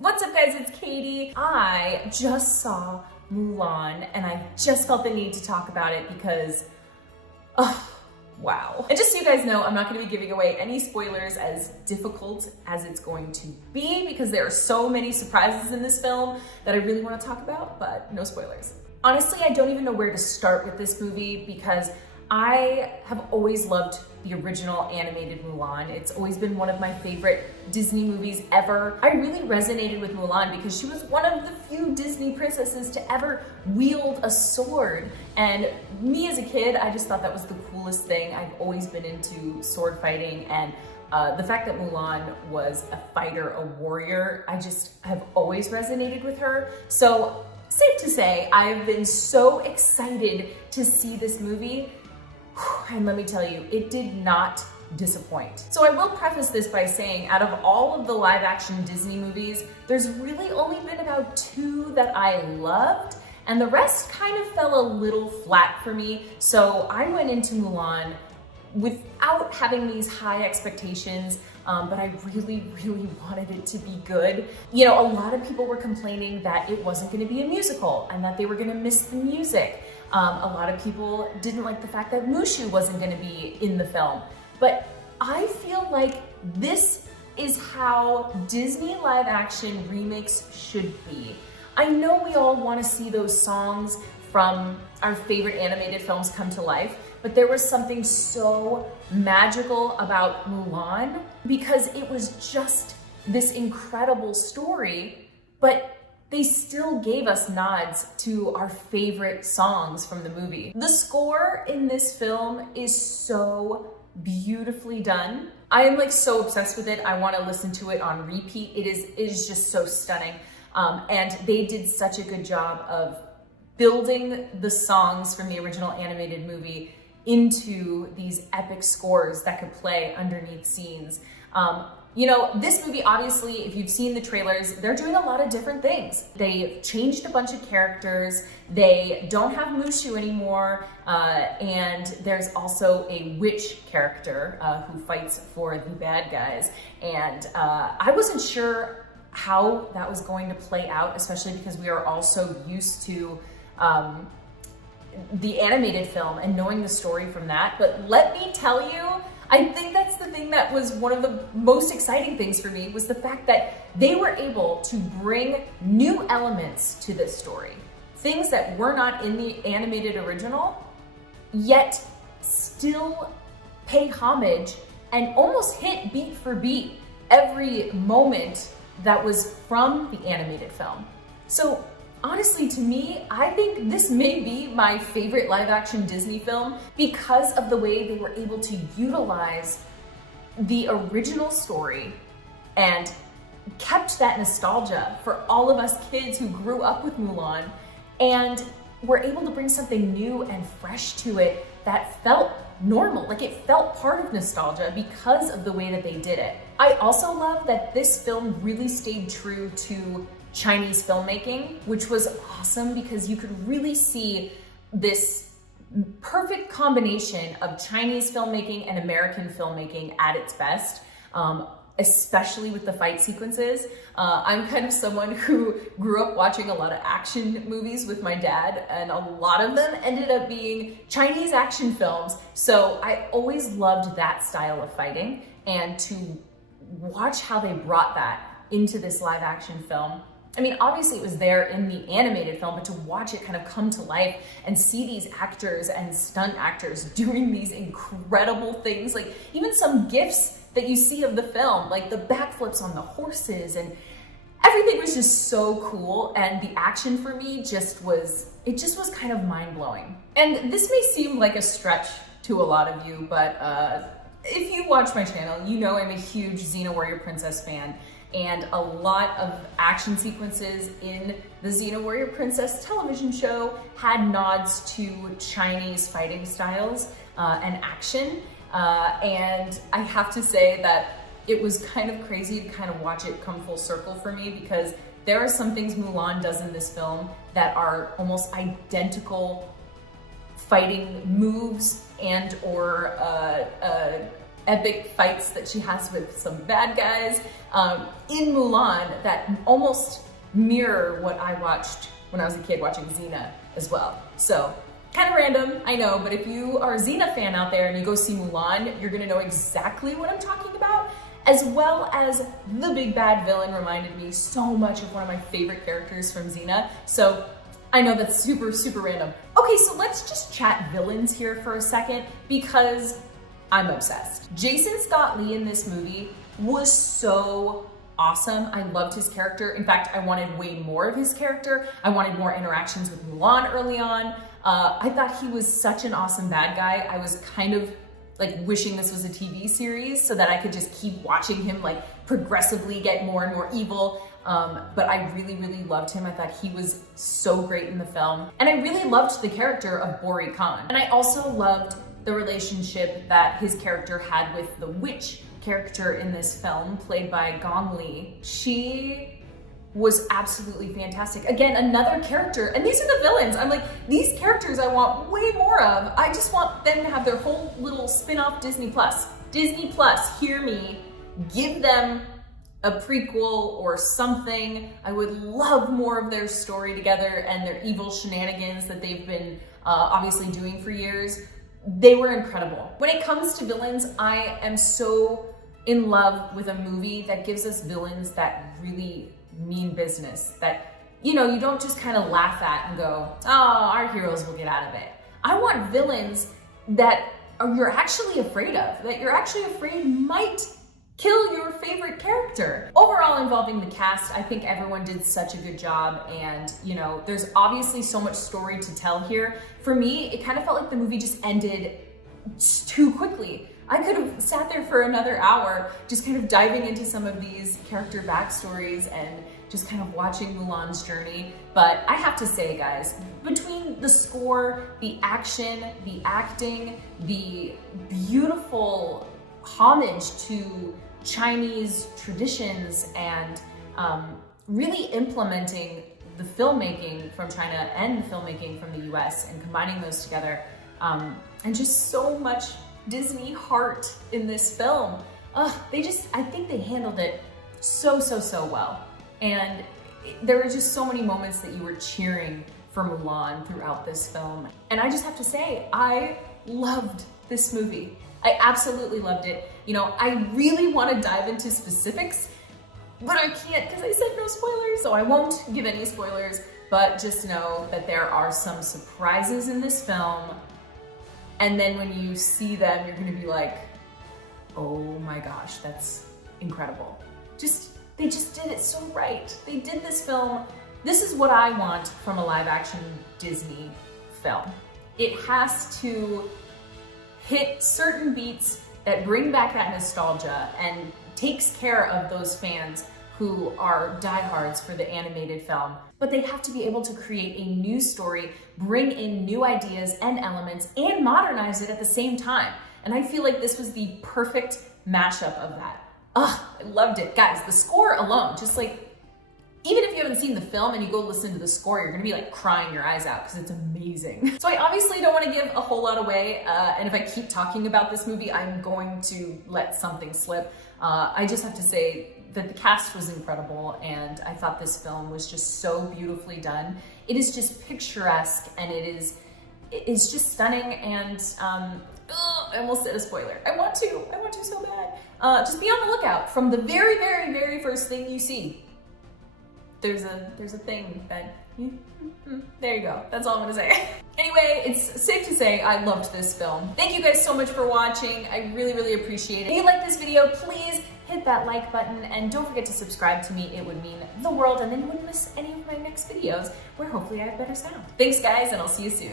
What's up guys, it's Katie. I just saw Mulan and I just felt the need to talk about it because, wow. And just so you guys know, I'm not gonna be giving away any spoilers, as difficult as it's going to be, because there are so many surprises in this film that I really wanna talk about, but no spoilers. Honestly, I don't even know where to start with this movie because I have always loved the original animated Mulan. It's always been one of my favorite Disney movies ever. I really resonated with Mulan because she was one of the few Disney princesses to ever wield a sword. And me as a kid, I just thought that was the coolest thing. I've always been into sword fighting, and the fact that Mulan was a fighter, a warrior, I just have always resonated with her. So safe to say, I've been so excited to see this movie. And let me tell you, it did not disappoint. So I will preface this by saying, out of all of the live action Disney movies, there's really only been about 2 that I loved, and the rest kind of fell a little flat for me. So I went into Mulan without having these high expectations, but I really wanted it to be good. You know, a lot of people were complaining that it wasn't gonna be a musical and that they were gonna miss the music. A lot of people didn't like the fact that Mushu wasn't gonna be in the film. But I feel like this is how Disney live action remakes should be. I know we all wanna see those songs from our favorite animated films come to life, but there was something so magical about Mulan because it was just this incredible story, but they still gave us nods to our favorite songs from the movie. The score in this film is so beautifully done. I am like so obsessed with it. I want to listen to it on repeat. It is just so stunning. And they did such a good job of building the songs from the original animated movie into these epic scores that could play underneath scenes. You know, this movie, obviously, if you've seen the trailers, they're doing a lot of different things. They've changed a bunch of characters. They don't have Mushu anymore. And there's also a witch character who fights for the bad guys. And I wasn't sure how that was going to play out, especially because we are all so used to the animated film and knowing the story from that. But let me tell you, I think that's the thing that was one of the most exciting things for me, was the fact that they were able to bring new elements to this story. Things that were not in the animated original, yet still pay homage and almost hit beat for beat every moment that was from the animated film. So honestly, to me, I think this may be my favorite live action Disney film because of the way they were able to utilize the original story and kept that nostalgia for all of us kids who grew up with Mulan, and were able to bring something new and fresh to it that felt normal, like it felt part of nostalgia because of the way that they did it. I also love that this film really stayed true to Chinese filmmaking, which was awesome because you could really see this perfect combination of Chinese filmmaking and American filmmaking at its best, especially with the fight sequences. I'm kind of someone who grew up watching a lot of action movies with my dad, and a lot of them ended up being Chinese action films. So I always loved that style of fighting, and to watch how they brought that into this live action film. I mean, obviously it was there in the animated film, but to watch it kind of come to life and see these actors and stunt actors doing these incredible things, like even some GIFs that you see of the film, like the backflips on the horses, and everything was just so cool. And the action for me just was kind of mind-blowing. And this may seem like a stretch to a lot of you, but if you watch my channel, you know I'm a huge Xena Warrior Princess fan. And a lot of action sequences in the Xena Warrior Princess television show had nods to Chinese fighting styles and action. And I have to say that it was kind of crazy to kind of watch it come full circle for me, because there are some things Mulan does in this film that are almost identical fighting moves and or epic fights that she has with some bad guys in Mulan that almost mirror what I watched when I was a kid watching Xena as well. So kind of random, I know, but if you are a Xena fan out there and you go see Mulan, you're gonna know exactly what I'm talking about, as well as the big bad villain reminded me so much of one of my favorite characters from Xena. So I know that's super, super random. Okay, so let's just chat villains here for a second because I'm obsessed. Jason Scott Lee in this movie was so awesome. I loved his character. In fact, I wanted way more of his character. I wanted more interactions with Mulan early on. I thought he was such an awesome bad guy. I was kind of like wishing this was a TV series so that I could just keep watching him like progressively get more and more evil. But I really, really loved him. I thought he was so great in the film. And I really loved the character of Bori Khan. And I also loved the relationship that his character had with the witch character in this film, played by Gong Li. She was absolutely fantastic. Again, another character, and these are the villains. I'm like, these characters I want way more of. I just want them to have their whole little spin-off Disney Plus. Disney Plus, hear me, give them a prequel or something. I would love more of their story together and their evil shenanigans that they've been obviously doing for years. They were incredible. When it comes to villains, I am so in love with a movie that gives us villains that really mean business, that, you know, you don't just kind of laugh at and go, oh, our heroes will get out of it. I want villains that you're actually afraid of, that you're actually afraid might kill your favorite character. Overall, involving the cast, I think everyone did such a good job, and you know, there's obviously so much story to tell here. For me, it kind of felt like the movie just ended too quickly. I could have sat there for another hour just kind of diving into some of these character backstories and just kind of watching Mulan's journey. But I have to say, guys, between the score, the action, the acting, the beautiful homage to Chinese traditions, and really implementing the filmmaking from China and the filmmaking from the US and combining those together, and just so much Disney heart in this film. I think they handled it so well. And there were just so many moments that you were cheering for Mulan throughout this film. And I just have to say, I loved this movie. I absolutely loved it. You know, I really want to dive into specifics, but I can't because I said no spoilers. So I won't give any spoilers, but just know that there are some surprises in this film. And then when you see them, you're gonna be like, oh my gosh, that's incredible. They just did it so right. They did this film. This is what I want from a live action Disney film. It has to hit certain beats that bring back that nostalgia and takes care of those fans who are diehards for the animated film. But they have to be able to create a new story, bring in new ideas and elements, and modernize it at the same time. And I feel like this was the perfect mashup of that. I loved it. Guys, the score alone, just like, even if you haven't seen the film and you go listen to the score, you're gonna be like crying your eyes out because it's amazing. So I obviously don't want to give a whole lot away, and if I keep talking about this movie, I'm going to let something slip. I just have to say that the cast was incredible, and I thought this film was just so beautifully done. It is just picturesque, and it's just stunning, and I almost said a spoiler. I want to so bad. Just be on the lookout. From the very, very, very first thing you see, there's a thing that, there you go. That's all I'm gonna say. Anyway, it's safe to say I loved this film. Thank you guys so much for watching. I really, really appreciate it. If you like this video, please hit that like button and don't forget to subscribe to me. It would mean the world, and then you wouldn't miss any of my next videos where hopefully I have better sound. Thanks guys, and I'll see you soon.